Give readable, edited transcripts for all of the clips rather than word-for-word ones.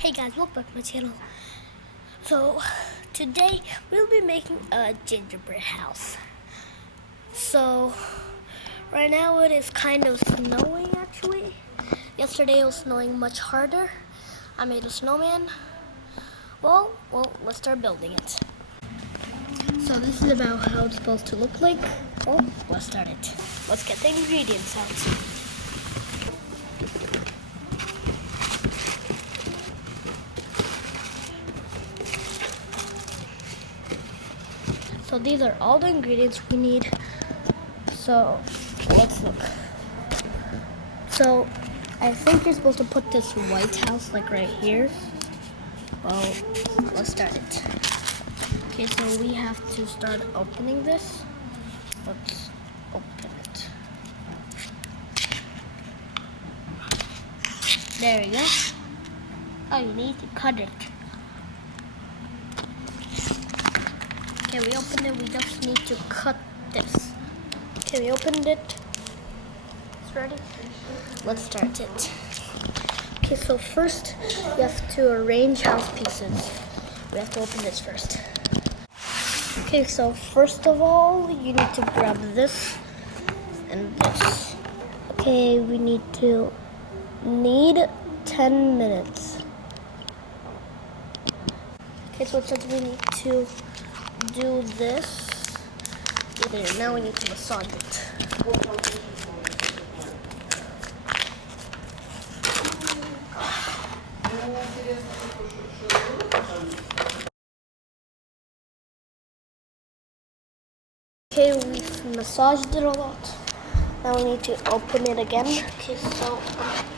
Hey guys, welcome back to my channel. So today we'll be making a gingerbread house. So right now it is kind of snowing actually. Yesterday it was snowing much harder. I made a snowman. Well, let's start building it. So this is about how it's supposed to look like. Well, let's start it. Let's get the ingredients out. So these are all the ingredients we need. So let's look. So I think you're supposed to put this white house like right here. Well, let's start it. Okay, so we have to start opening this. Let's open it. There you go. Oh, you need to cut it. Okay, we opened it. We just need to cut this. Okay, we opened it. It's ready. Let's start it. Okay, so first you have to arrange house pieces. We have to open this first. Okay, so first of all, you need to grab this and this. Okay, we need 10 minutes. Okay, so it says we need to do this. There, now we need to massage it. Okay, we've massaged it a lot. Now we need to open it again. Okay, so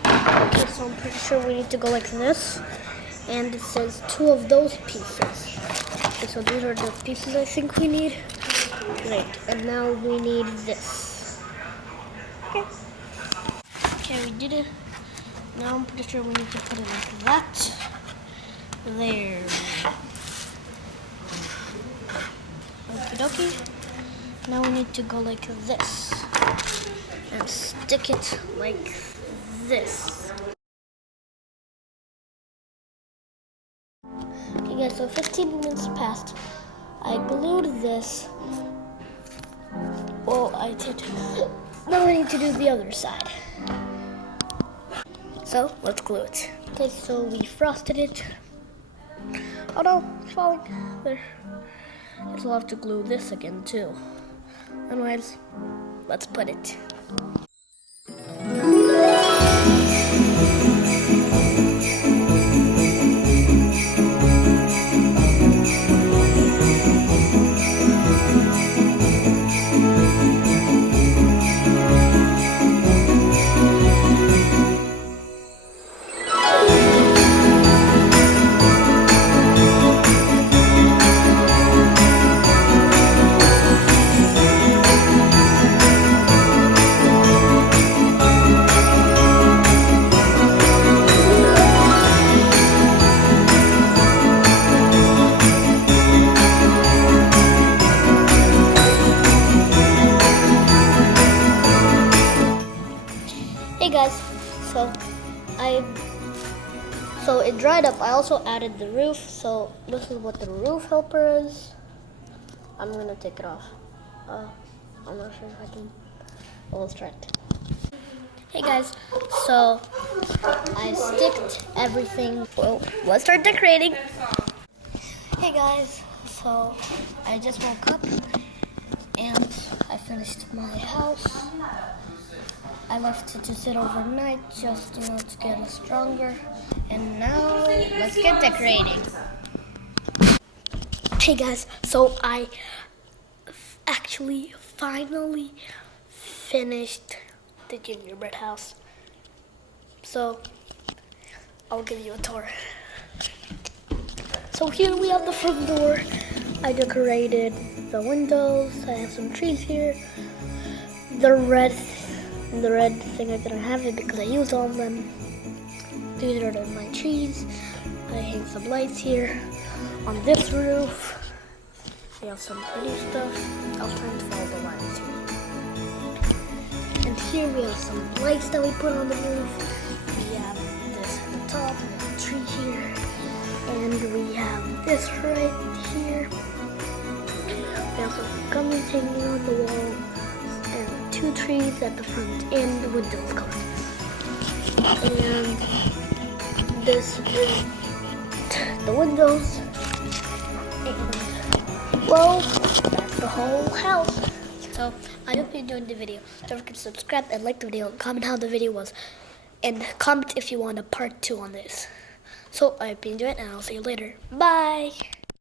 I'm pretty sure we need to go like this. And it says 2 of those pieces. Okay, so these are the pieces I think we need. Great, and now we need this. Okay, we did it. Now I'm pretty sure we need to put it like that. There. Okie dokie. Now we need to go like this. And stick it like this. Okay guys, so 15 minutes passed. I glued this. Well, I did. Now I need to do the other side. So, let's glue it. Okay, so we frosted it. Oh no, it's falling. There. So we'll have to glue this again too. Anyways, let's put it. Hey guys, so it dried up. I also added the roof. So this is what the roof helper is. I'm gonna take it off. I'm not sure if I can. Well, let's try it. Hey guys, so I sticked everything. Well, let's start decorating. Hey guys, so I just woke up and I finished my house. I left it to sit overnight just to get it stronger. And now let's get decorating. Hey guys, so I actually finally finished the gingerbread house. So I'll give you a tour. So here we have the front door. I decorated the windows. I have some trees here. The red thing I didn't have it because I used all of them. These are my trees. I hang some lights here. On this roof, we have some pretty stuff. I was trying to follow the lines here. And here we have some lights that we put on the roof. We have this at the top, and a tree here. And we have this right here. We also have gummies hanging on the wall, and 2 trees at the front, and the windows covered. And this is the windows. And, well, that's the whole house. So I hope you enjoyed the video. Don't forget to subscribe and like the video and comment how the video was. And comment if you want a part 2 on this. So I hope you enjoyed, and I'll see you later. Bye!